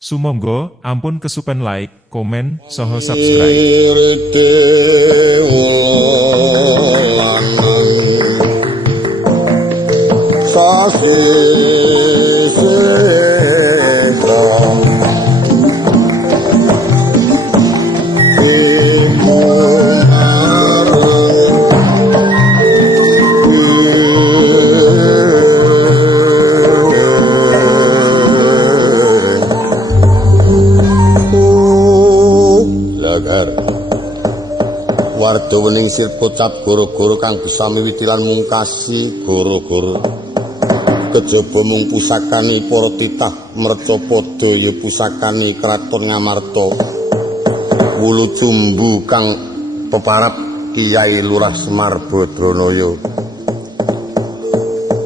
Sumangga ampun kesupen like, komen, saha subscribe. Warda wening sirpa cap goro-goro kang bisa miwiti lan mungkasi goro-goro. Kejaba mung pusakane para titah Mercapada ya pusakane kraton Ngamarta. Wulu cumbu kang peparap Kyai Lurah Semar Badranaya.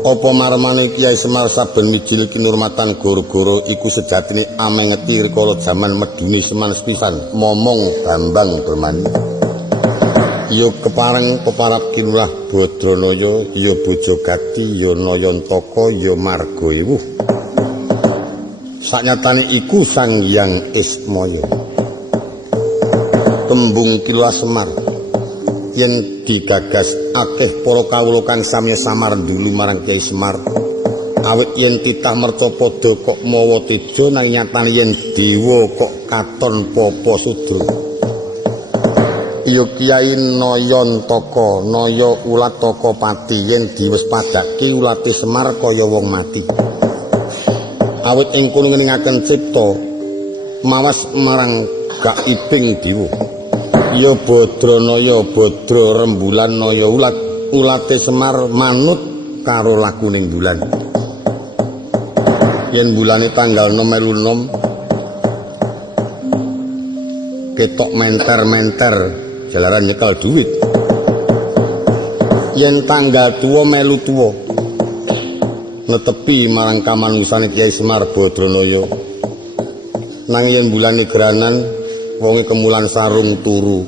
Apa marmane Kyai Semar saben mijil kinurmatan goro-goro iku sejatine amengeti rikala jaman medune seman sepisan momong Bambang Permani. Ya kepareng peparap Kilurah Badranaya, ya Bojogati, ya Nayantaka, ya Marga Ewuh. Saknyatane iku Sang Hyang Ismaya. Tembung Kilurah Semar yen digagas akeh para kawula kang samya samar ndulu marang Kyai Semar. Awit yen titah Mercapada kok mawa teja nanging nyatane yen dewa kok katon papa sudra. Ya Kyai Nayantaka, Naya Ulataka Pati yen diwis padhake ulate Semar kaya wong mati. Awit ing kono ngeningaken cipta mawas marang gaibing dewa. Ya Badranaya, Badra rembulan Naya ulate Semar manut karo lakuning bulan. Yen bulane tanggal 6 melu 6 ketok menter-menter jalaran nyekel duit. Yen tanggal tuwa melu tuwa netepi marang kamanusane Kyai Semar Badranaya. Nanging yen bulane geranan wonge kemulan sarung turu.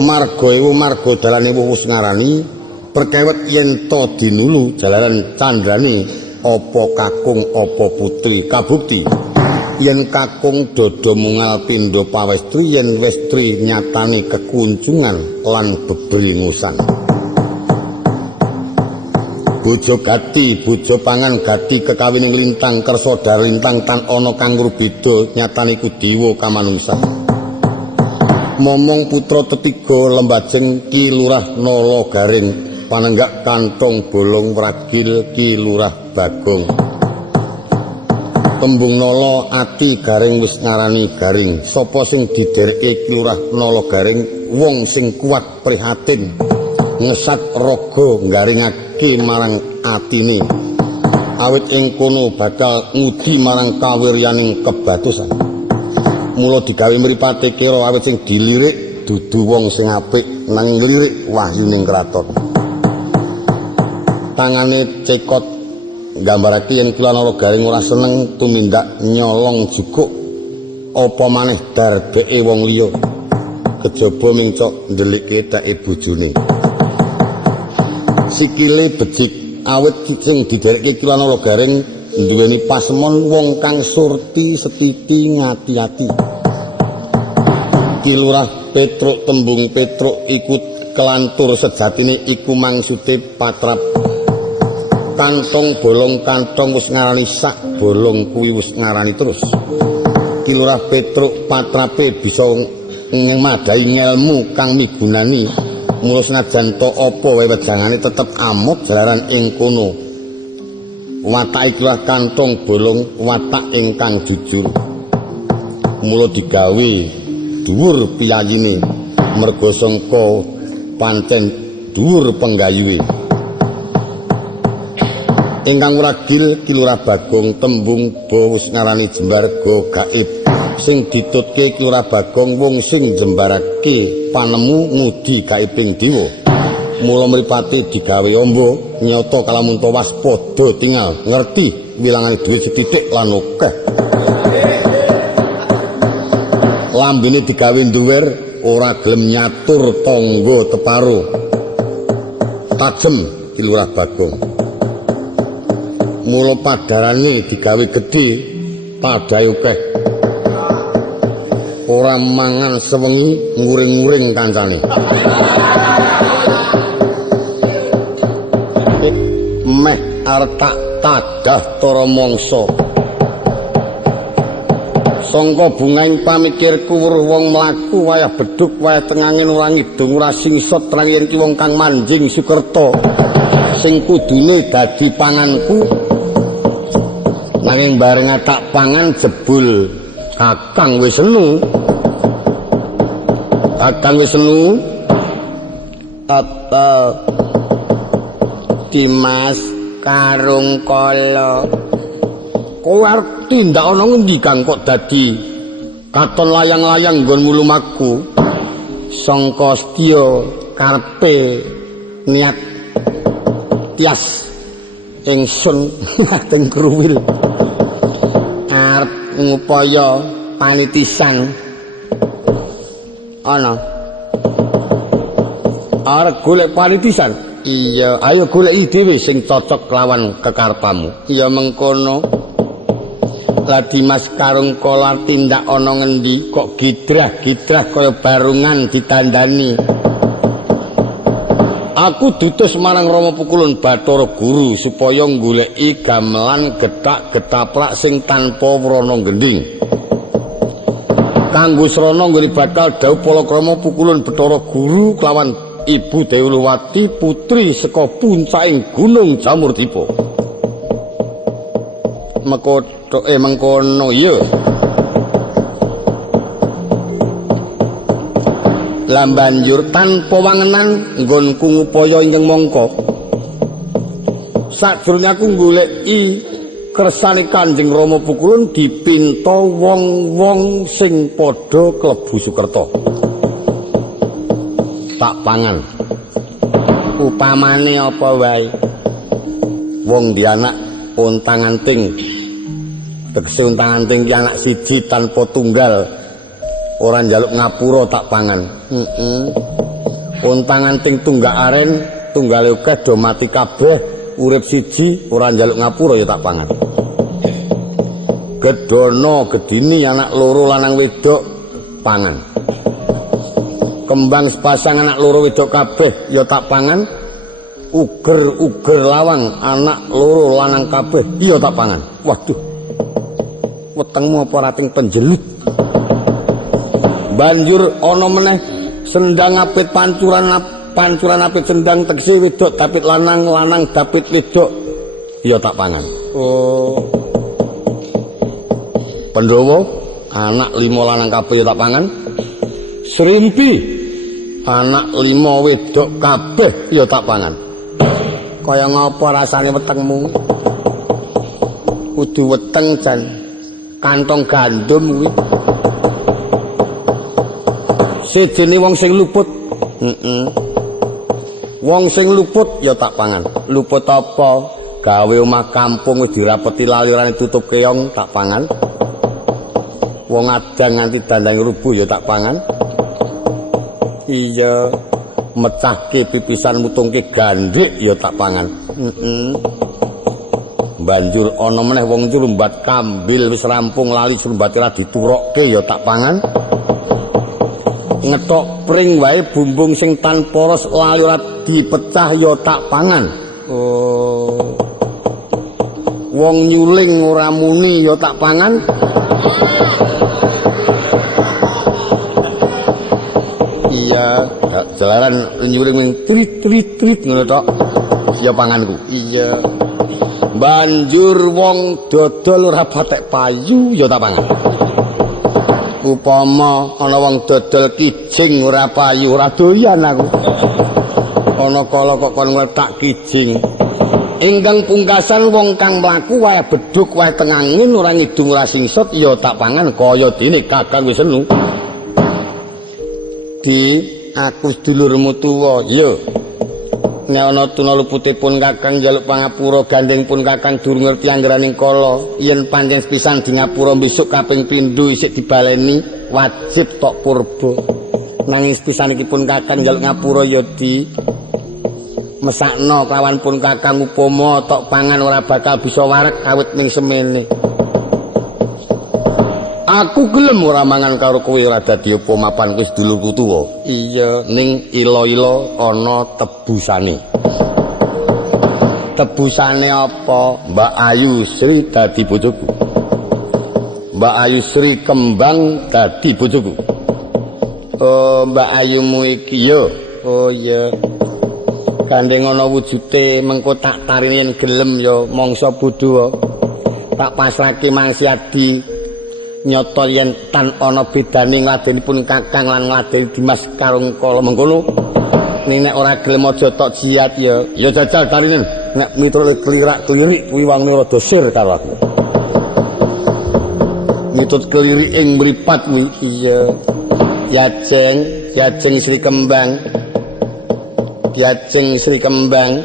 Marga Ewuh marga dalane wis ngarani perkewet yen to dinulu jalaran candrane apa kakung apa putri kabukti. Yen kakung dodo mungal pindha pawestri yen westri nyatane kekuncungan lan bebringusan. Bojo gati, bojo pangan gati kekawining lintang kersa dar lintang tan ana kang rubeda nyatane iku dewa kamanungsan. Momong putra tetiga lembajeng Ki Lurah Nala Garing panenggak kantong bolong wragil Ki Lurah Bagong. Tembung Nala ati garing wis ngarani garing. Sapa sing didereke Ki Lurah Nala Garing wong sing kuat prihatin ngesat raga garingake marang atine. Awit ing kono bakal ngudi marang kawiryaning kebatusan. Mula digawe mripate kira awit sing dilirik dudu wong sing apik nang nglirik wahyuning kraton. Tangane cekot nggambarake yen Ki Lurah Nala Garing ora seneng tumindak nyolong jukuk apa maneh darbeke wong liya kejaba mingcok ndelike teke bojone. Sikile becik awit sing diderekke Ki Lurah Nala Garing duweni pasemon wong kang surti setiti ngati-ati. Ki Lurah Petruk tembung Petruk iku kelantur sejatine iku mangsude patrap. Kantong bolong kantong wis ngarani sak bolong kuwi wis ngarani terus. Ki Lurah Petruk patrape bisa ngemadai ngelmu kang migunani. Mula senajan to apa wae wejangane tetep amot jalaran ing kono. Watake Ki Lurah kantong bolong watak ingkang jujur. Mula digawe dhuwur piyayine merga sangka pancen dhuwur penggayuhe. Ingkang wragil Ki Lurah Bagong tembung bos ngarani jembarga gaib sing ditutke Ki Lurah Bagong wong sing jembarake panemu ngudi gaibing dewa. Mula mripate digawe amba nyata kalamun waspada tinggal ngerti wilangane dhuwit sethithik lan akeh. Lambene digawe nduwer ora gelem nyatur tangga teparo. Tajem Ki Lurah Bagong. Mula padarane digawe gedhe Padhae akeh. Ora mangan sewengi nguring-nguring kancane. Meh arep tak tadah tara mangsa. Sangka bungahing pamikirku weruh wong mlaku wayah bedhug wayah tengangin ora ngidung ora singsot terang yen ki wong kang manjing Sukerta sing kudune dadi panganku nanging bareng tak pangan jebul Kakang Wisnu. Kakang Wisnu apa Dimas Karung Kala kowe arep tindak ana ngendi Kang kok dadi katon layang-layang nggonmu lumaku sangka setya karepe niat tias ingsun teng kruwil arep ngupaya panitisan ana arep golek panitisan iya ayo goleki dhewe sing cocok lawan kekarepmu iya mengkono lah Dimas Karung Kala tindak ana ngendi kok gidrah-gidrah kaya barungan ditandani. Aku dutus marang Rama Pukulun Bathara Guru supaya goleki gamelan getak-getaprak sing tanpa wrana gending. Kanggo srana nggone bakal dawuh Palakrama Pukulun Bathara Guru kelawan Ibu Dewiluwati putri saka puncaking Gunung Jamurdipa. Mengkono iya. Lah banjur tanpa wangenan nggonku ngupaya injeng mangka. Sajroning aku goleki kersane Kanjeng Rama Pukulun dipinta wong-wong sing padha klebu Sukerta. Tak pangan. Upamane apa wae. Wong di anak untang-anting tegese untang-anting ki anak siji tanpa tunggal ora njaluk ngapura tak pangan untang-anting tunggak aren tunggale akeh do mati kabeh urip siji ora njaluk ngapura ya tak pangan gedono gedini anak loro lanang wedok pangan kembang sepasang anak loro wedok kabeh ya tak pangan uger lawang anak loro lanang kabeh iya tak pangan. Waduh wetengmu apa rating penjelut. Banjur ana meneh sendang apit pancuran apit sendang tegese wedok dapit lanang dapit wedok iya tak pangan. Oh Pandhawa anak 5 lanang kabeh ya tak pangan. Srimpi anak 5 wedok kabeh ya tak pangan. Kaya ngapa rasane wetengmu? Kudu weteng jan kantong gandum kuwi. Sejene wong sing luput. Wong sing luput ya tak pangan. Luput apa? Gawe omah kampung wis dirapeti lalirane tutup keong tak pangan. Wong adang nganti dandang rubuh ya tak pangan. Iya. Mecahke pipisan mutungke gandhik ya tak pangan. Banjur ana meneh wong nyrumbat kambil wis rampung lali srumbate ra diturokke ya tak pangan. Ngetok pring wae bumbung sing tanpa ros lali ora dipecah ya tak pangan. Oh. Wong nyuling ora muni ya tak pangan. Iya, jalaran nyuring ming trit ngono tok. Ya panganku. Iya. Banjur wong dodol ora patek payu ya tak pangan. Upama ana wong dodol kijing ora payu ora doyan aku. Ana kala kok kon ngletak kijing. Ingkang pungkasan wong kang mlaku wae bedhug wae tengangin ora ngidung ora singsot ya tak pangan kaya dene Kakang Wisnu. Di aku sedulurmu tuwa ya nek ana tuna luputipun Kakang njaluk pangapura gandeng pun Kakang durung ngerti anggeraning kala yen pancen pisan di ngapura besok kaping pindho isih dibaleni wajib tok purba nanging pisanipun Kakang njaluk ngapura ya di mesakno kawan pun Kakang upama tok pangan ora bakal bisa wareg awit ning semene Aku gelem ora mangan karo kowe ora dadi apa mapan wis dulurku tuwa. Iya, ning ila-ila ana tebusane. Tebusane apa? Mbak Ayu Sri dadi bojoku. Mbak Ayu Sri kembang dadi bojoku. Oh, Mbak Ayumu iki yo. Oh iya. Gandeng ana wujute mengko tak tarini yen gelem ya mangsa bodho. Tak pasrahke Mang Siadi nyoto yen tan ana bedane ngladenipun Kakang lan ngladeni Dimas Karung kala mengkono. Nek ora gelem aja tok jiat ya. Ya jajal tarinen. Nek miturut klirak-klirik kuwi wangne rada sir karo aku. Mitut klirik ing mripat kuwi iya. Yajeng Sri Kembang. Yajeng Sri Kembang.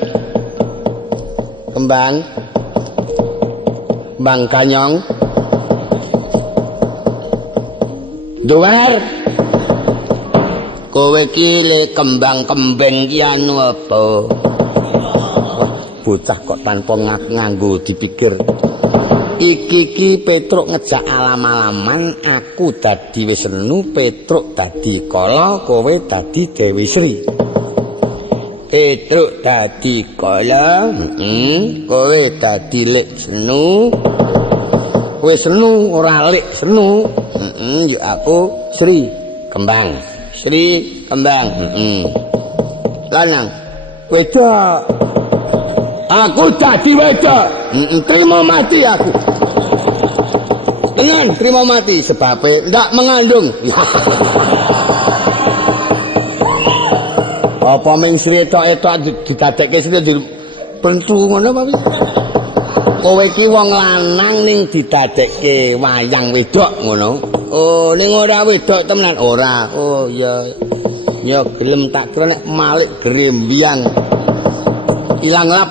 Bang Kanyong. Duwer. Kowe iki le kembang-kembeng ki anu apa? Bocah kok tanpa nganggo dipikir. Iki Petruk ngejak alam-alaman, aku dadi Wisnu, Petruk dadi Kala, kowe dadi Dewi Sri. Petruk dadi Kala, kowe dadi Lik Senu. Wisnu ora Lik Senu. Ya aku Sri Kembang. Lanang wedok. Aku dadi wedok. Terima mati aku. Tenan terima mati sebabnya ndak mengandung. Apa ming Sri etok-etok didadekke Sri pentu ngono apa wis? Kowe iki wong lanang ning didadekke wayang wedok ngono. Oh, ning ora wedok temenan ora. Oh iya. Ya gelem tak kira nek Malik Grembyang. Ilang lap.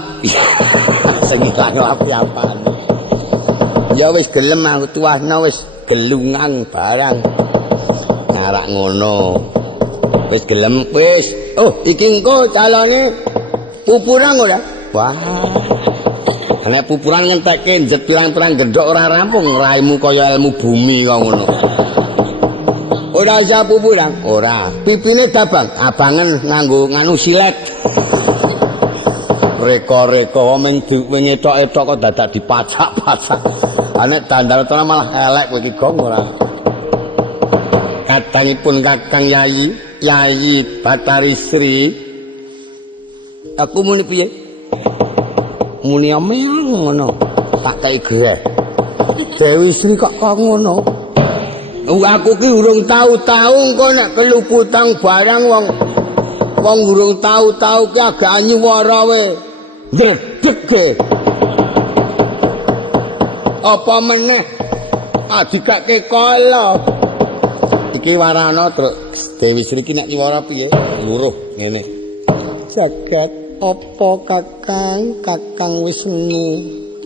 Sing ilang lap apaan? Ya wis gelem aku tuwahno wis gelungan barang. Ngarak ngono. Wis gelem wis. Oh, iki engko calone pupuran ora? Wah. Nek pupuran ngentekke njet pirang-pirang gendhok ora rampung, raimu kaya ilmu bumi kok ngono. Ora isa pupuran, ora. Pipine dabang, abangen nganggo nganu silet. Reka-reka ming etok-etok kok dadak dipacak-pacak. Nek dandal tenan malah elek kowe iki gong ora. Katangipun Kakang Yayi Batari Sri. Aku muni piye? Muni ameng ngono. Tak kei greh. Dewi Sri kok ngono. Aku ki urung tau-tau engko nek keluputang barang wong urung tau-tau ki agak nyuwara we. Ndredeg. Apa meneh adikake kala. Iki warana terus Dewi Sri ki nek nyuwara piye? Luruh ngene. Jagat apa Kakang Wisnu?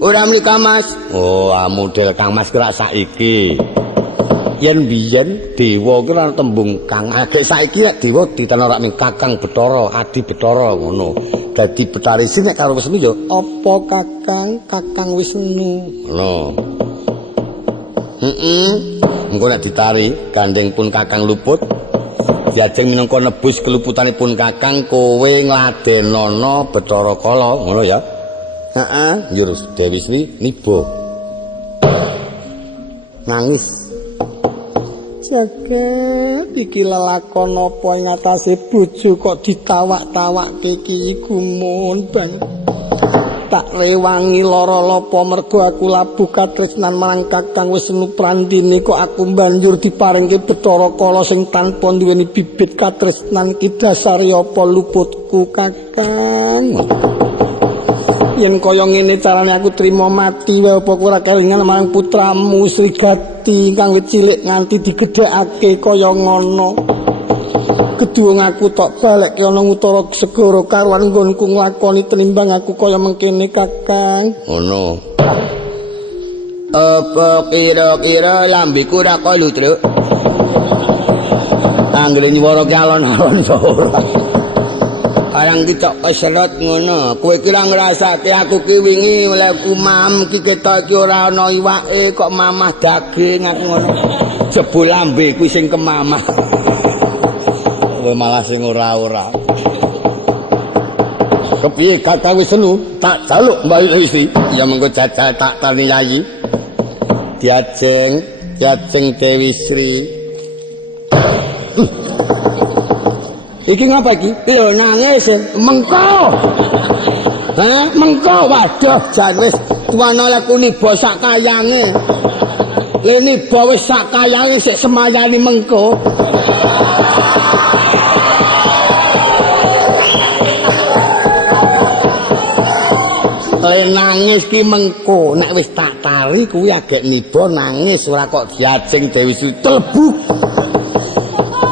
Ora mlika Mas. Oh, model Kang Mas kira saiki. Yen biyen dewa ki ora tembung Kang. Agek saiki nek dewa ditenarak ning Kakang Bathara, Adi Bathara ngono. Dadi Betari Sri nek karo Wisnu ya apa Kakang Wisnu. Ngono. Engko nek ditari gandeng pun Kakang luput. Diajeng minangka nebus keluputanipun Kakang kowe ngladenono Bathara Kala ngono ya. Heeh, njurus Dewi Sri nibo. Nangis. Jagat iki lelakon apa ing atase bojo kok ditawak-tawakke iki gumun bang. Tak rewangi lara lapa mergo aku labuh katresnan marang Kakang Wisnu Prandini kok aku banjur diparingke Bathara Kala sing tanpa duweni bibit katresnan ki dasare apa luputku Kakang. Yen kaya ngene carane aku trima mati wae apa ora kelingan marang putramu Sri Gati kang wis cilik nganti digedhekake kaya ngono. Kedhuwung aku tok balekke ana utara segara karuan nggonku nglakoni tenimbang aku kaya mengkene Kakang. Ngono. Apa kira-kira lambeku ora kolu, Truk? Anggere nyuwara ki alon-alon to ora. Karang dicok keserot ngono. Kowe ki ra ngrasake aku ki wingi oleh kumam ki ketok ki ora ana iwake kok mamah daging aku ngono. Jebul lambe kuwi sing kemamah. Kowe malah sing ora-ora. Kepiye Kakang Wisnu tak jaluk Mbak Isi. Ya mengko jajal tak tani yayi. Diajeng Dewi Sri. Iki ngapa iki? Lho nangis mengko. Hah, mengko waduh jan wis tuwana laku niba sak kayange. Le niba wis sak kayange sik semayani mengko. Le nangis ki mengko nek wis tak tari kuwi agek niba nangis ora kok diajeng Dewi Sri telebuk.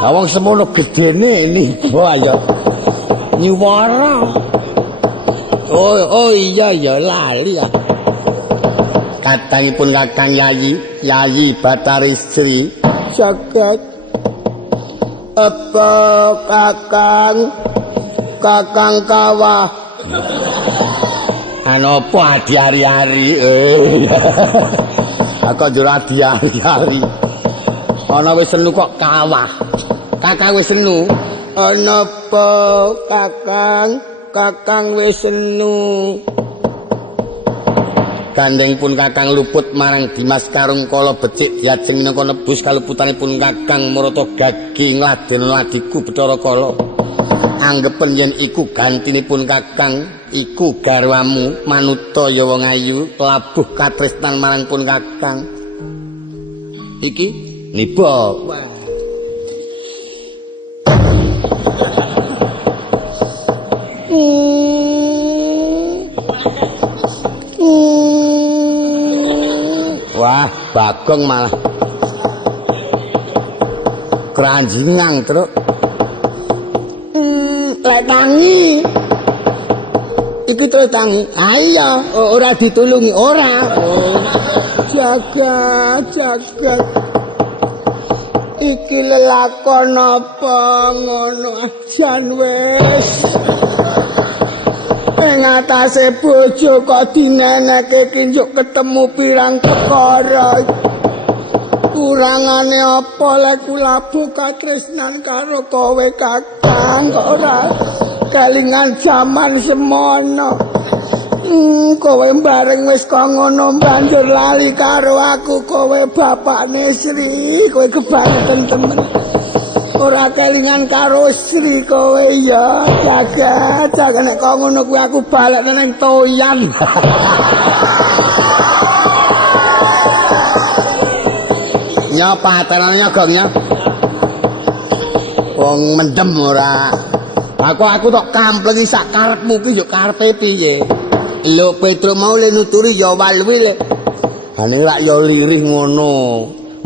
Awang semono gedene niba ayo nyuwara. Oh iya ya lali ya. Katangipun Kakang Yayi Batari Sri jagat apa Kakang Kawah. Anopo adi-ari-ari aku njur adi-ari-ari ana Wisnu kok kawah Kakang Wisnu anopo Kakang Wisnu gandengipun Kakang luput marang Dimas Karungkala becik diajeng minangka nebus kaluputanipun Kakang Marata Gagi ngladeni ladiku Bathara Kala anggepen yen iku gantinipun Kakang iku garwamu manuta ya wong ayu labuh katresnan marang pun Kakang iki niba wah Bagong malah keranjingang truk lek tangi iki terus tangi ayo ora ditulungi ora jagat iki lelakon apa ngono jan wis ing atase bojo kok dineneke kinjuk ketemu pirang perkara kurangane apa lek labuh katresnan karo kowe Kakang kok ora kelingan jaman semono. Kowe bareng wis kok ngono banjur lali karo aku kowe bapakne Sri kowe kebangetan temen ora kelingan karo Sri kowe ya jagat nek kok ngono kuwi aku balik nang toyan. Ya patenane gongnya wong mendem ora aku tok kamplengi sak karepmu ki yo karepe piye lho Petro mau le nuturi ya walwi le ane lak yo lirih ngono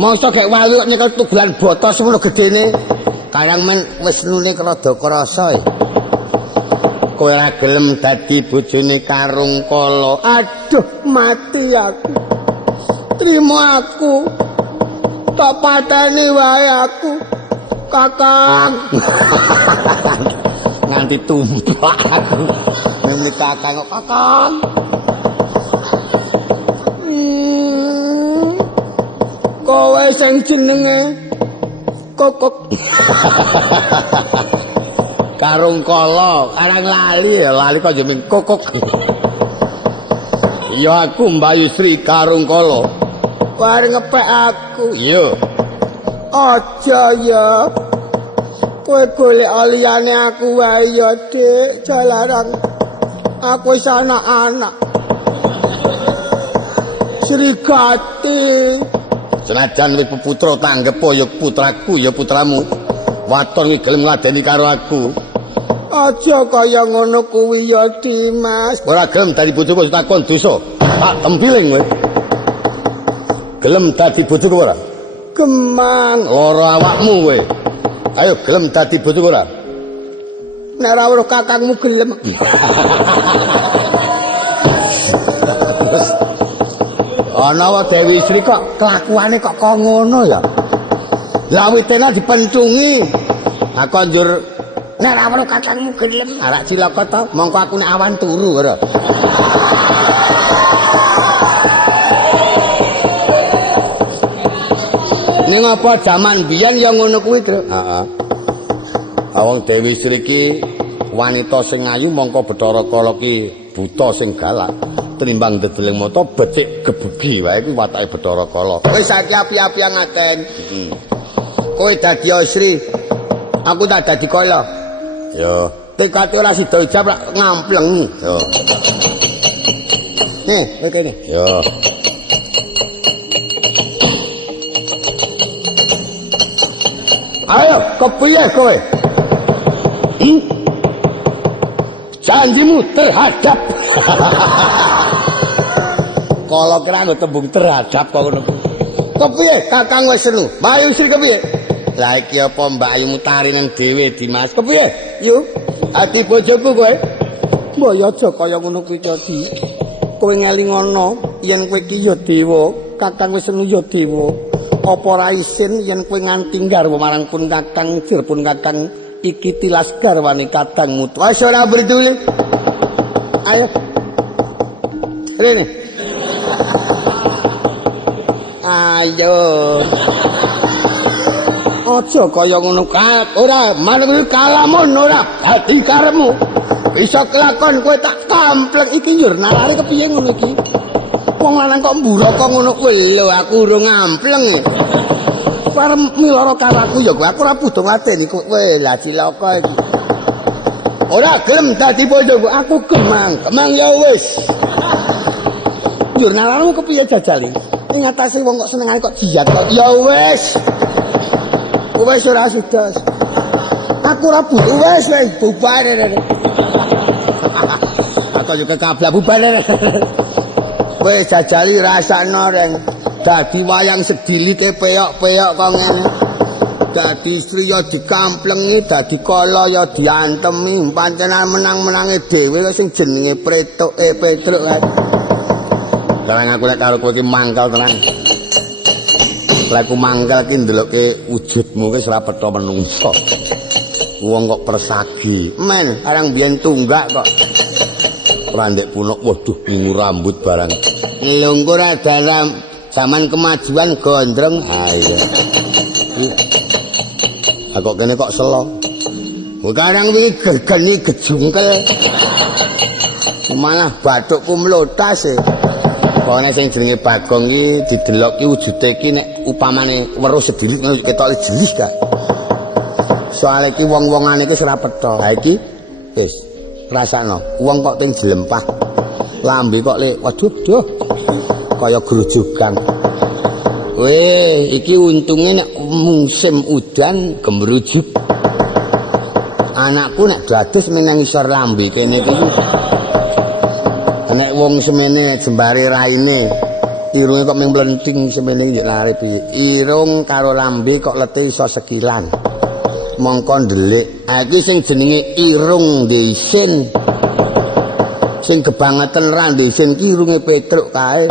mosok gek walwi kok nyekel tugelan botos ngono gedene karang men Wisnune rada krasa kowe ora gelem dadi bojone Karungkala aduh mati aku trimo aku tak pateni wae aku Kakang nganti tumpak aku ngene Kakang kok Kakang kowe sing jenenge Kokok Karungkala arang lali kok jeneng Kokok ya aku Mbayu Sri Karungkala wareng ngepek aku iya aja ya kowe golek liyane aku wae ya Dik jalaran aku wis anak Srigati senajan wis peputra tanggep ya putraku ya putramu waton iki gelem ngladeni karo aku aja kaya ngono kuwi ya Dimas ora gelem dadi bojoku takon dosa tak tempiling kowe gelem dadi bojoku ora Gemang lara awakmu kowe ayo gelem dadi bojoku ora nek ora weruh kakangmu gelem ana wae Dewi Sri kok kelakuane kok ngono ya lah witena dipencungi aku njur Nek ora weruh kakangmu gelem, arak cilaka to, mongko aku nek awan turu ora. Ning apa jaman biyen ya ngono kuwi, Tru? Heeh. Awang Dewi Sri ki wanita sing ayu mongko Bathara Kala ki buta sing galak. Tinimbang dedeleng mata becik gebugi wae kuwi watake Bathara Kala. Kowe saiki api-api ngaten. Kowe dadi Sri. Aku tak dadi Kala. Ya, tekate ora sida ijab lak ngampleng. Ya. Kowe kene. Ya. Ayo, kepiye kowe? Janjimu terhadap. Kalau kira nggo tembung terhadap kok ngono. Kepiye Kakang wis seru? Bayu Sri kepiye? Lah iki apa Mbak Ayu mutari nang dhewe Dimas? Kepiye? Yo, ati bojoku kowe. Mbok ya aja kaya ngono kuwi Di. Kowe ngelingono yen kowe iki ya dewa, Kakang wis seru ya dewa. Apa ora isin yen kowe nganti garwa marang pun Kakang jur pun Kakang iki tilas garwane Kakang mutu. Wis ora berduli. Ayo. Rene. Ayo. Aja kaya ngono kak. Ora manut kalamun ora dadi karepmu. Bisa kelakon kowe tak kampleng iki njur nalare kepiye ngono iki? Wong lanang kok mburaka ngono kuwi lho aku urung ngampleng. Parem miloro karo aku ya kowe aku ora butuh ngateni kowe lah cilaka iki. Ora gelem dadi bojoku aku kemang ya wis. Njur nalarmu kepiye jajali? Ing atase wong kok senengane kok jiat kok ya wis. Wis ora sudas. Aku ora butuh wis bubar. Atau juga kablah bubar. Wis jajali rasakno reng. Dadi wayang sedilite peyok-peyok kok ngene. Dadi istri ya dikamplengi, dadi kala ya diantemi, pancen menang-menange dhewe sing jenenge Petruk kae. Karang aku lek karo kowe iki mangkal tenan. Lek aku mangkal ki ndelokke wujudmu wis ora petha menungso. Wong kok persagi. Men, arang biyen tunggak kok. Randek punuk waduh bingung rambut barang. Lungkur dalam zaman kemajuan gondrong. Ah iya. Kok kene kok selo. Sekarang wingi gegeni gejungkel. Malah bathukku mlotas e. Pokoknya sing jenenge Bagong iki didelok ki wujude iki nek upamane weruh sedilit ketok jelis gak. Soale iki wong-wongane iki ora petha. Ha iki wis rasakno. Wong kok ting jlempah. Lambe kok waduh duh. Kaya grujugan. Weh, iki untunge nek musim udan gemrujuk. Anakku nek dados menang isor lambe kene iki. Nek wong semene jembare raine, irunge kok mung mlenting semene njek lare piye. Irung karo lambe kok lete iso sekilan. Mongko ndelik. Ha iki sing jenenge irung ndesin. Sing kebangetan ra ndesin ki irunge Petruk kae.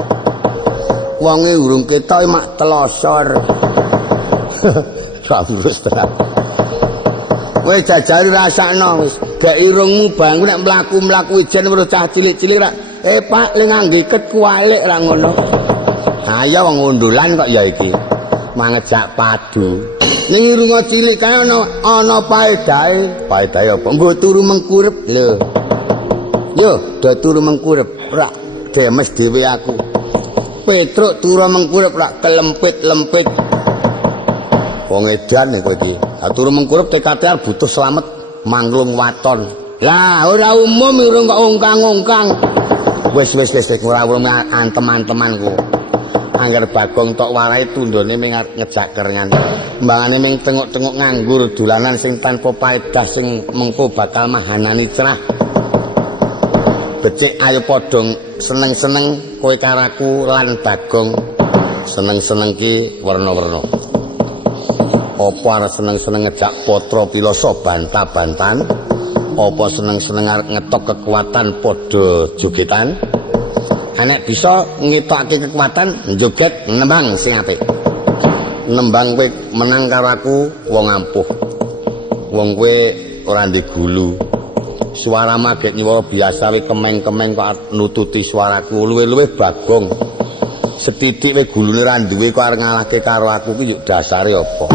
Wonge urung ketok mak telosor. Terus tenan. Kowe jajari rasakno wis. Gak irungmu bangku nek mlaku-mlaku ijen weruh cah cilik-cilik ra. Pak ling nganggiket kualik ra ngono. Ha ya wong undulan kok ya iki. Mangejak padu. Ning irunga cilik kae ana paedahe. Paedahe apa? Nggo turu mengkurep lho. Yo, do turu mengkurep. Ora demes dhewe aku. Petruk turu mengkurep ora kelempit-lempit. Wong edan kowe iki. Turu mengkurep tekate butuh slamet manglung waton. Lah ora umum irung kok ongkang-ongkang. Wis ora umum antem-antemanku. Angger Bagong tok warai tundone ming ngejak kerengan. Mbangane ming tengok-tengok nganggur dolanan sing tanpa paedah sing mengko bakal mahanani cerah. Becik ayo padha seneng-seneng kowe karaku lan Bagong. Seneng-seneng ki werna-werna. Apa arep seneng-seneng ngejak Patra Pilasa bantah-bantahan? Apa seneng-seneng arep ngetok kekuatan padha jogetan? Nek bisa ngetokake kekuatan joget nembang sing apik. Nembang kowe menang karo aku wong ampuh. Wong kowe ora ndek gulu. Suaramu agek nyiwara biasa wae kemeng-kemeng kok nututi suaraku luwih-luwih Bagong. Setitik wae gulune ra duwe kok arep ngalahke karo aku ki yo dasare apa?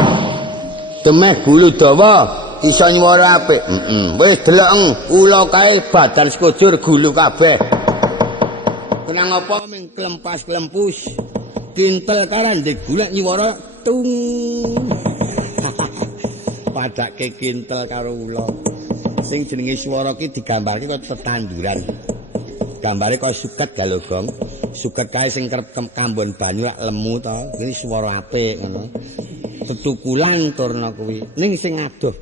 Temeh gulu dawa iso nyiwara apik. Wis delok ula kae badan sekujur gulu kabeh. Tenang apa ming klempas-klempus. Kintel karan ndek gulak nyiwara tung. Padake kintel karo ula. Sing jenenge swara ki digambarke kaya tetanduran. Gambare kaya suket galogong. Suket kae sing kerep kambon banyu lak lemu to. Iki swara apik ngono. Tetukulan turna kuwi. Ning sing adoh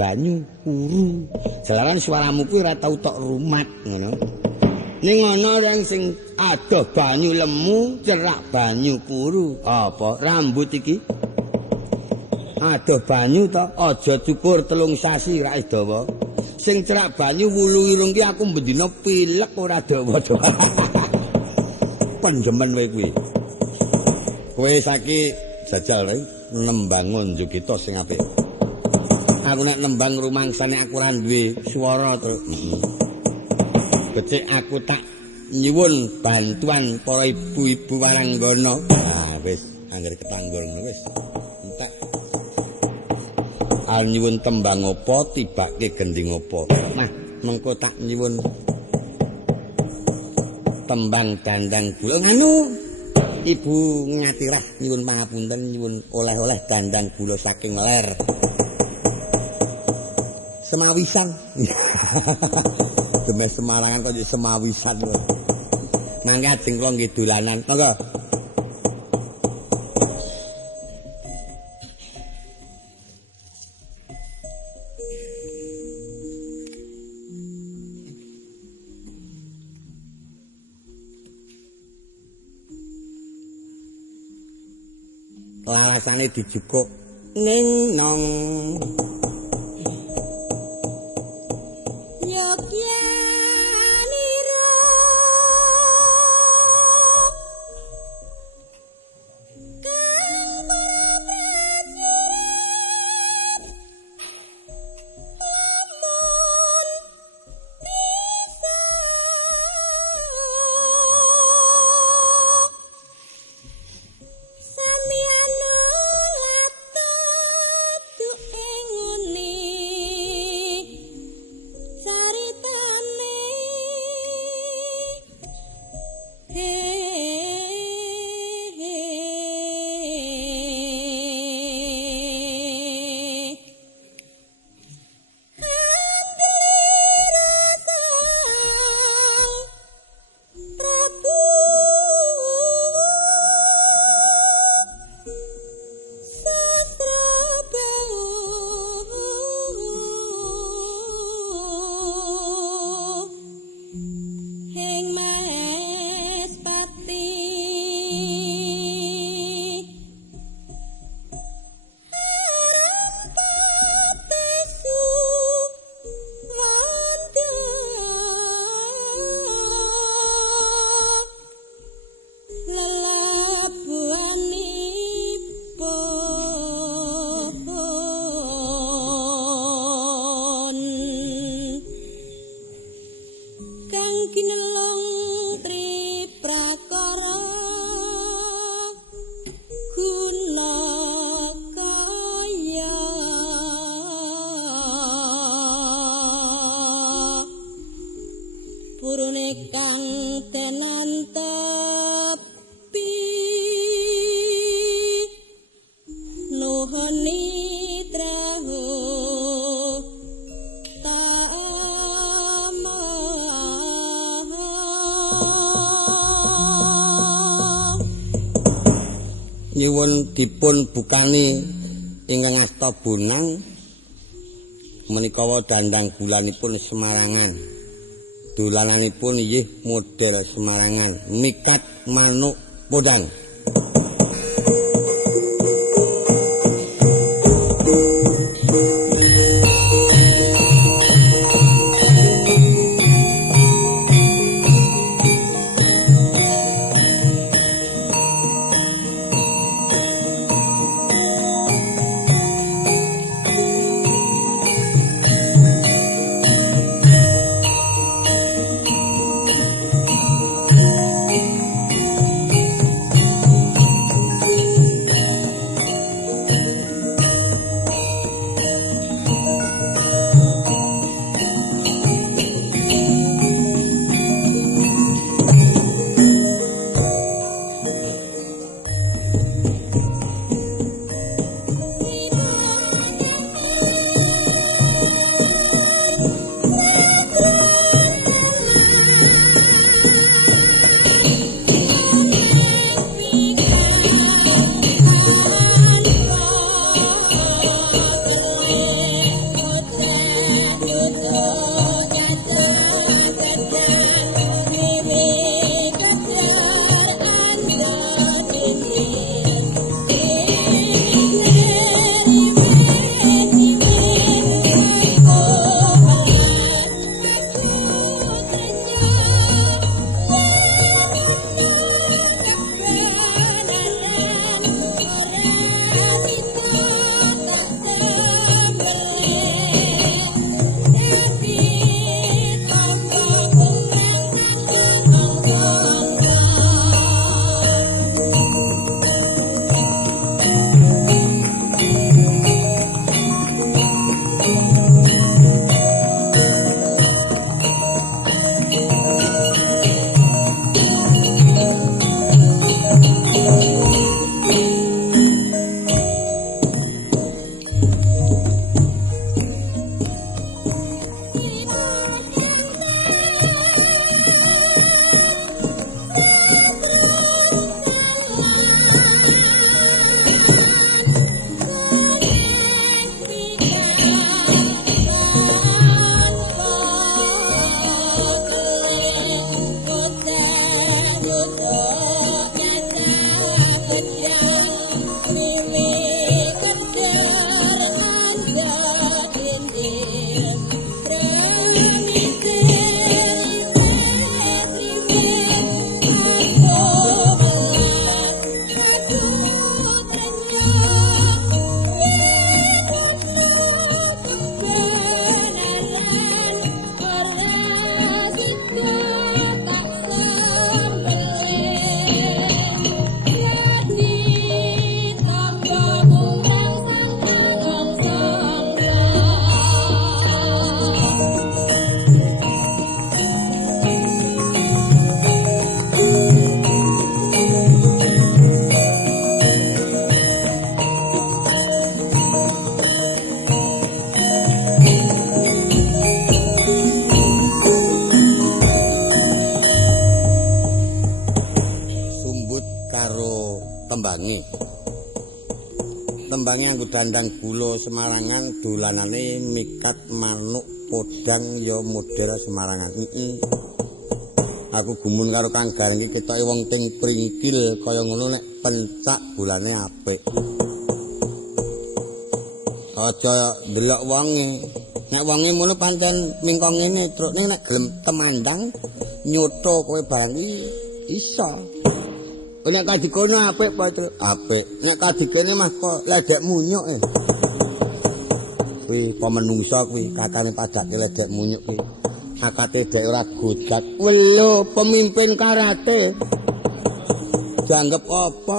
banyu kuru. Jalaran suaramu kuwi ora tau tok rumat ngono. Ning ana yang sing adoh banyu lemu, cerak banyu kuru. Apa rambut iki? Adoh banyu to, aja cukur 3 sasi ra dawa. Sing cerak banyu wulu irung ki aku bendina pilek ora dawa-dawa. Penjemen kowe kuwi. Kowe saiki jajal wae nembangun Jogito sing apik. Aku nek nembang rumangsane aku ora duwe swara to. Becik aku tak nyuwun bantuan para ibu-ibu waranggana. Nah wis anggere ketanggul ngono wis. Entek. Al nyuwun tembang apa tibake gending apa. Nah, mengko tak nyuwun tembang dandang gula nganu. Ibu Ngatirah nyuwun pangapunten nyuwun oleh-oleh dandang gula saking ler. Semawisan. Gemes Semarangan kok semawisan lho. Mangke ajeng kula nggih dolanan. Monggo. Larasane dijukuk ning nong nyuwun dipun bukani ingkang asta Bonang menika dandang gulanipun Semarangan. Dolananipun inggih model Semarangan, mikat manuk podang. tembange nganggo dandang gula Semarangan dolanane mikat manuk podang ya model Semarangan. Aku gumun karo Kang Gareng iki ketoke wong ting pringkil kaya ngono nek pencak bolane apik. Aja ndelok wonge. Nek wonge ngono pancen mingkong ngene, truk nek gelem temandang nyoto kowe barang iki iso. Nek kadikono apik apa itu? Apik. Nek kadikene mah kok ledek munyuk e. Kuwi pemenungsa kuwi kakane padake ledek munyuk kuwi. Akate dek ora godak. Welo pemimpin karate. Dianggep apa?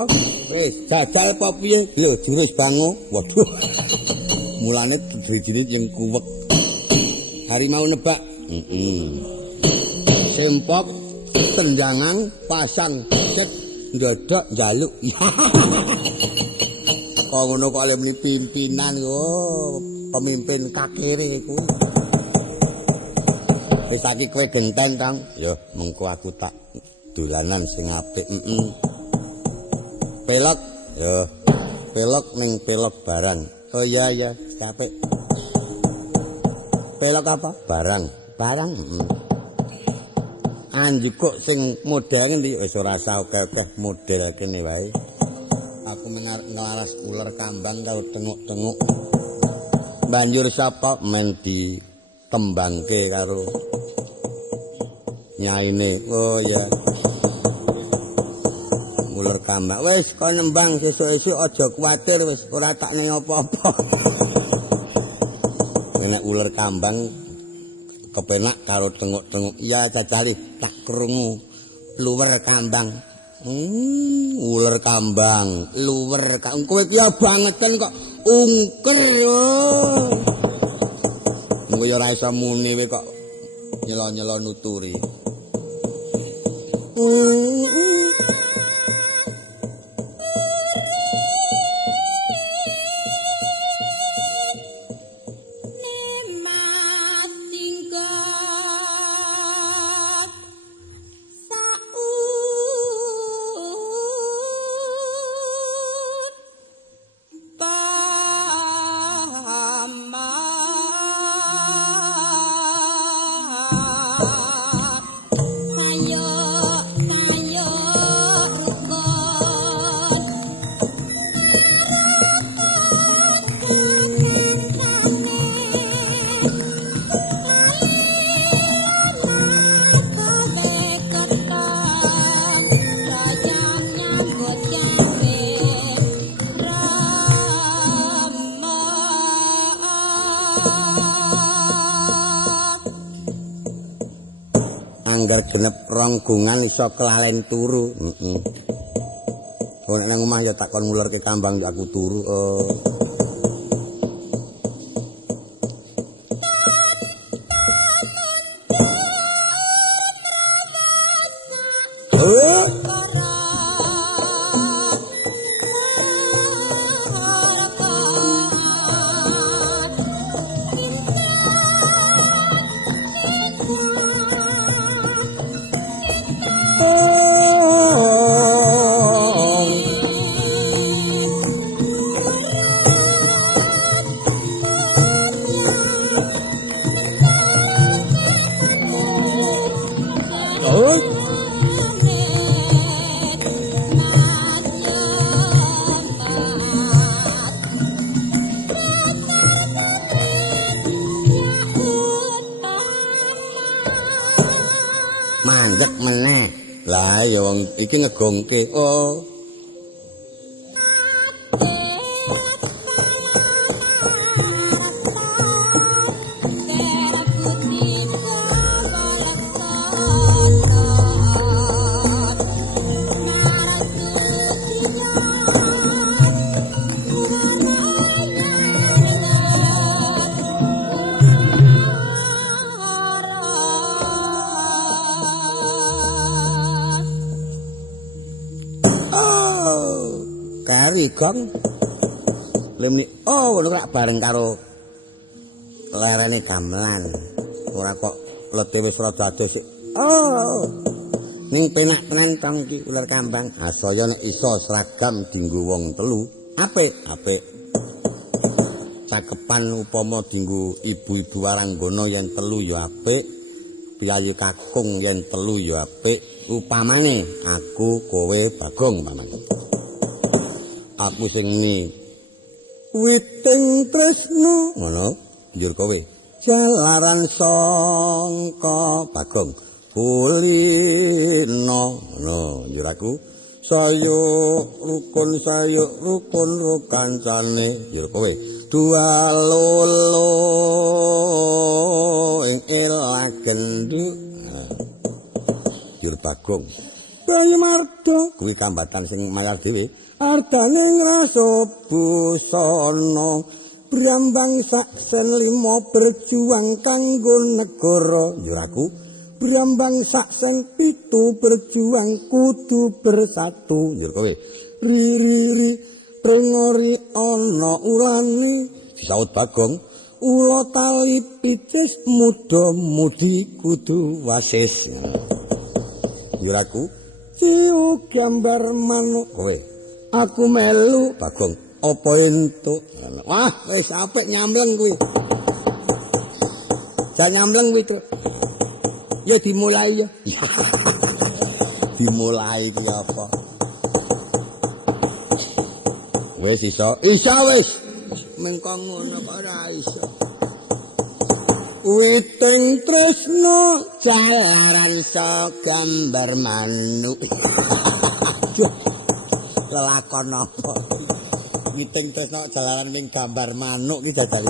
Wis jajal apa piye? Lho jurus bango. Waduh. Mulane drijine yang kuwek. Harimau nebak. Sempok tendangan pasang cek ndodok njaluk. Kok ngono kok oleh muni pimpinan pemimpin kakere kuwi. Wis saiki kowe genten tang. Ya mengko aku tak dolanan sing apik. Pelok. Ya. Pelok ning pelok barang. Oh iya ya, capek. Pelok apa? Barang. Barang. Anjukuk sing model ngendi wis ora usah akeh-akeh model kene wae. Aku ngelaras ular kambang karo tenguk-tenguk. Banjur sapa men ditembangke karo nyaine. Oh ya. Ular kambang. Wis kon nembang sesuk-esuk aja kuwatir wis ora tak ning apa-apa. Nek ular kambang kepenak karo tenguk-tenguk. Iya cacali tak krungu luwer kambang. Ular kambang, luwer kowe ki bangeten kok ungker. Engko ya ora iso muni kowe kok nyelo-nyelo nuturi. Angger genep ronggongan iso kelalen turu. Nek nang omah ya tak kon ngulurke kambang aku turu. Mandek meneh. Lah ya wong iki ngegongke. Oh. Gong lemni ngono rak bareng karo lerene gamelan ora kok lete wis rada ados ning penak tenan tong iki ular kambang asaya nek iso seragam dienggo wong telu apik cakepan upama dinggo ibu-ibu waranggana yen telu ya apik, piyayi kakung yen telu ya apik. Upamane aku kowe Bagong umpamane. Aku sing ni witing tresno ngono njur kowe. Jalaran sangka Bagong kulino ngono njur aku. Sayuk rukun kancane njur kowe. Dua lolo ing elagendu. Njur Bagong. Bayu Marda kuwi kambatan sing mayar dhewe. Ardane ngrasa busana brambang saksen 5 berjuang kanggo negara njur aku brambang saksen 7 berjuang kudu bersatu njur kowe ri prengori ana ulane disaut Bagong ula tali picis muda mudi kudu wasis njur aku ciu gambar manuk kowe aku melu Bagong apa entuk wah wis apik nyamleng kuwi jan nyamleng kuwi Truk ya dimulai ya dimulai iki apa wis iso wis mengko ngono kok ora iso witing tresno jalaran so gambar manuk lelakon apa witing tresno jalaran ning gambar manuk ki jajal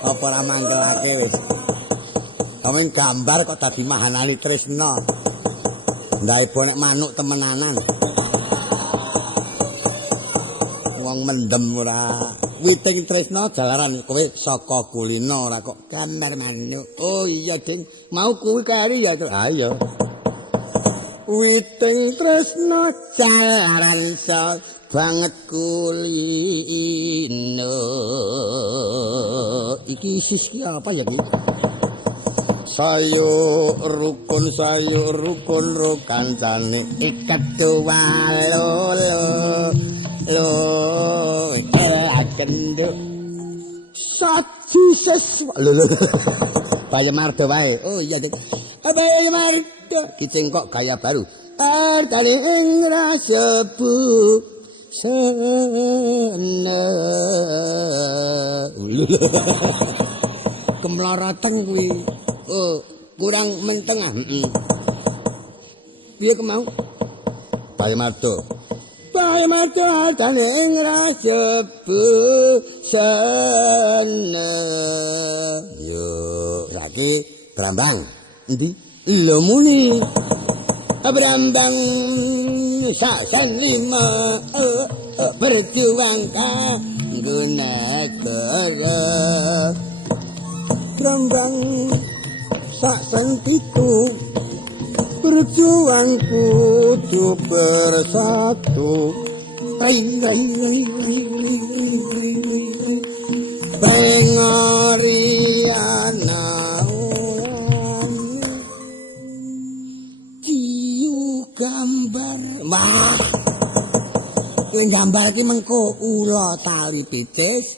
apa ora mangkelake wis kamen gambar kok dadi mahanani tresno ndae bonek manuk temenanan wong mendem ora witing tresno jalaran kowe saka kulino ora kok gambar manuk oh iya ding mau kuwi kari ya ayo witing tresno jalaran so banget kulino iki sisi apa ya iki sayuk rukun ro kancane iket dua lo elagenduk saji seswa lho Bayu Marda wae oh iya Bayu Marda kicing kok gaya baru artane ing rasebu sene kemloroten kuwi oh kurang menteng ah piye kemau Bayu Marda artane ing rasebu sene yo saiki Brambang endi lho muni Brambang saksen 5 berjuang kanggo negara Brambang saksen 7 berjuang kudu bersatu pengoriana gambar wah gambar iki mengko ula tali picis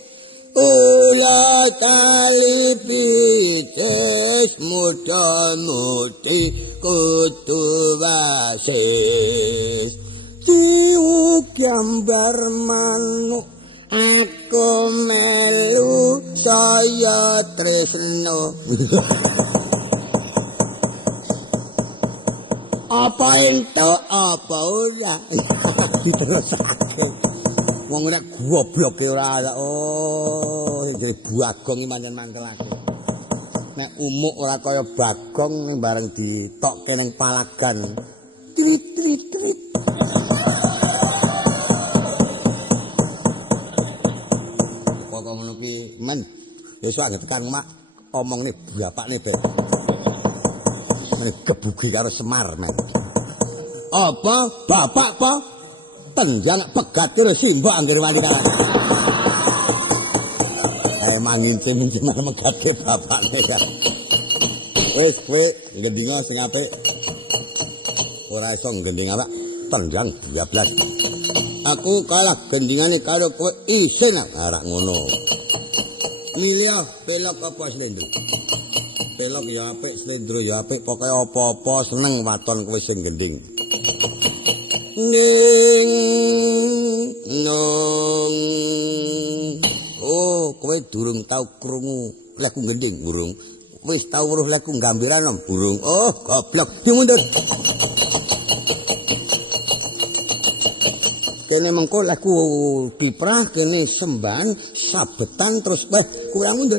muda-mudi kudu wasis ciu gambar manuk aku melu saya tresno apa entuk apa ora diterusake wong ora gobloke ora oh jare Bagong iki pancen mangkelake nek umuk ora kaya Bagong bareng ditokke ning palagan trit kok ngono ki men wis wae tekan mak omongne bapakne ben kebugi karo Semar men. Apa bapak apa? Tenjang pegat karo simbok anggere wali kalah. Ae mangin-mangin megatke bapakne ya. Wis kowe gendinga sing apik. Ora iso gending apa? Tenjang 12. Aku kalah gendingane karo kowe isin arak ngono. Milih pelok apa slendro? Pelok ya apik, slendro ya apik, pokoke apa-apa seneng waton kowe sing gending. Ning nong. Oh, kowe durung tau krungu lekku gending, burung. Wis tau weruh lekku gambiran om, burung. Oh, goblok, dimundur. Kene mengko lekku kiprah, kene sembahan, sabetan terus kurang mundur.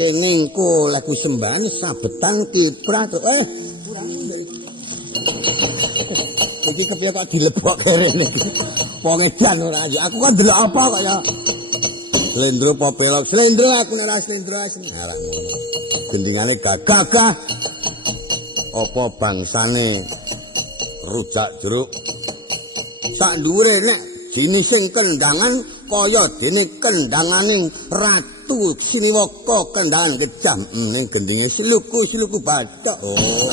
Kene engko lekku sembahan, sabetan kiprah terus kurang mundur. Iki kepiye kok dilebok kene. Pongedan ora aja. Aku kan delok apa kok ya. Slendro apa pelok? Slendro aku nek ora slendro arek ngono. Gendingane gagah. Apa bangsane rujak jeruk. Sak dhuwure nek jinis sing kendangan kaya dene kendanganing Ratu Siniwaka kendangan kejam. Ning gendinge sluku bathok. Oh.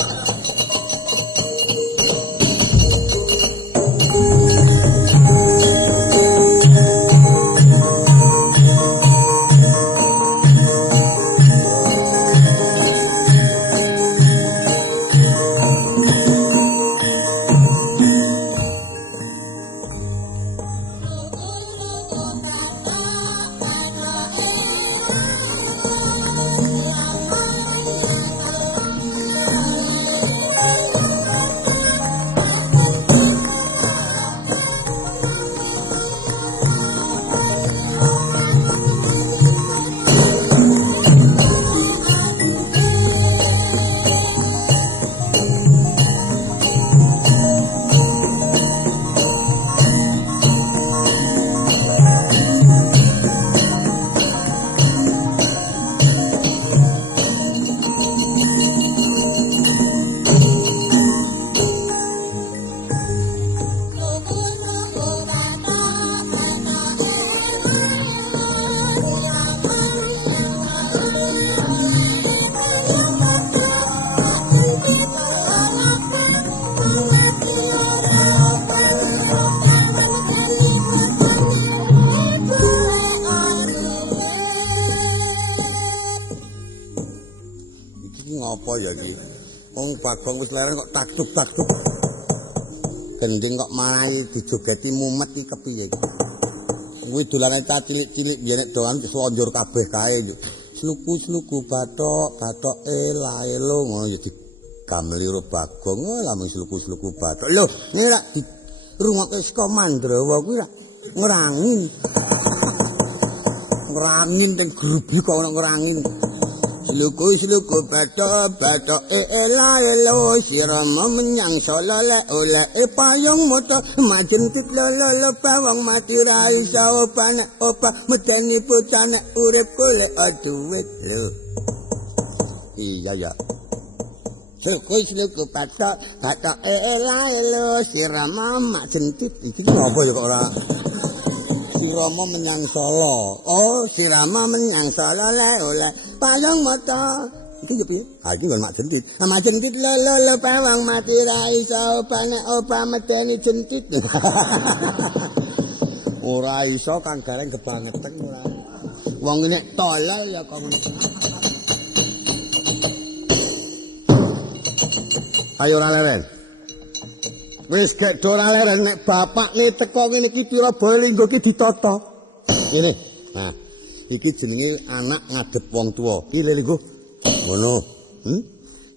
Ngopo ya iki? Wong Bagong wis leren kok taktuk-taktuk. Gending kok marahi dijogeti mumet iki kepiye iki? Kuwi dolane cah cilik-cilik biyen nek dolan slonjor kabeh kae. Sluku-sluku bathok lae lo ngono ya digameli karo Bagong. Lamun sluku-sluku bathok. Lho, ngene rak dirungokke saka Mandrawa kuwi rak ngrangin. Ngrangin teng grubi kok ana ngrangin. Sluku bathok ela sirama menyang solole oleh payung moto majentit lolo bawang mati ra iso opa medeni putane urip golek duit lho. Iya ya. Sluku bathok ela sirama majentit iki ngopo ya kok ora Sirama menyang Solo. Oh, sirama menyang Solo oleh payung mata. Iki ya piye? Ha iki nggon mak jentit. Mak jentit lolo pawang mati ra iso opa medeni jentit. Ora iso Kang Gareng kebangetan ora. Wong nek tolol ya kok ngono. Ayo ora leren. Wis gek ora leren nek bapakne teko ngene iki pira bae linggo iki ditata. Ngene. Nah, iki jenenge anak ngadep wong tuwa. Iki linggo. Ngono.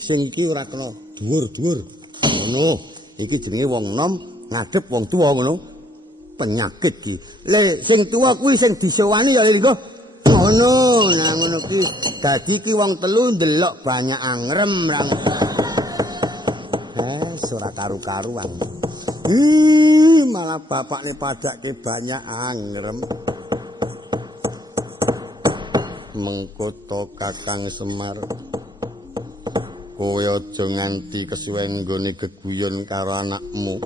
Sing iki ora kena dhuwur-dhuwur. Ngono. Iki jenenge wong nom ngadep wong tuwa ngono. Penyakit iki. Le sing tuwa kuwi sing disewani ya linggo. Ngono. Nah ngono ki. Dadi ki wong telu ndelok banyak angrem rang. Ora karu-karuan. Malah bapakne padake banyak angrem. Mengkoto Kakang Semar. Kowe aja nganti kesuwen nggone geguyon karo anakmu.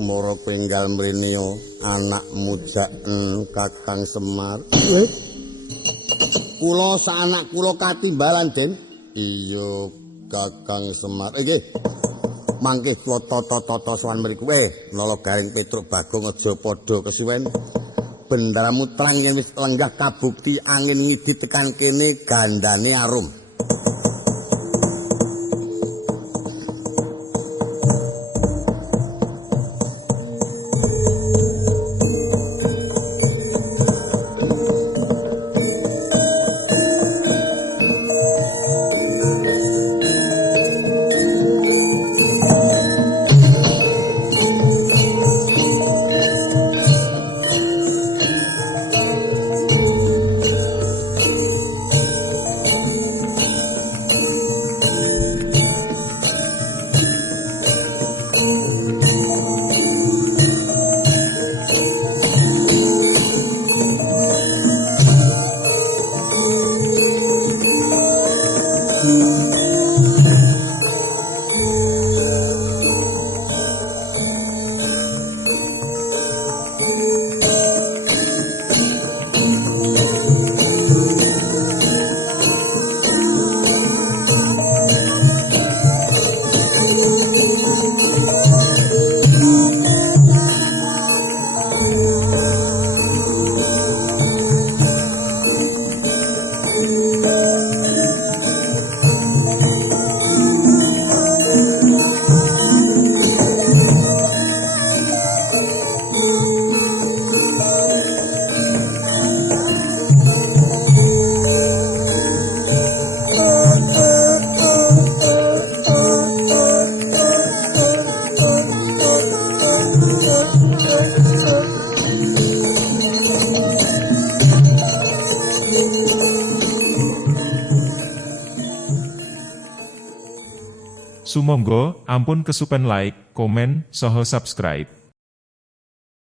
Mara kowe enggal mrene anakmu jaken Kakang Semar. Kula sak anak kula katimbalan, Den. Iya, Kakang Semar. Nggih. Mangke kula tata sowan mriku. Lala Garing Petruk Bagong aja padha kesuwen. Bendaramu terang yen wis lenggah kabukti angin ngidi tekan kene gandane arum. Sumangga ampun kesupen like, komen, saha subscribe.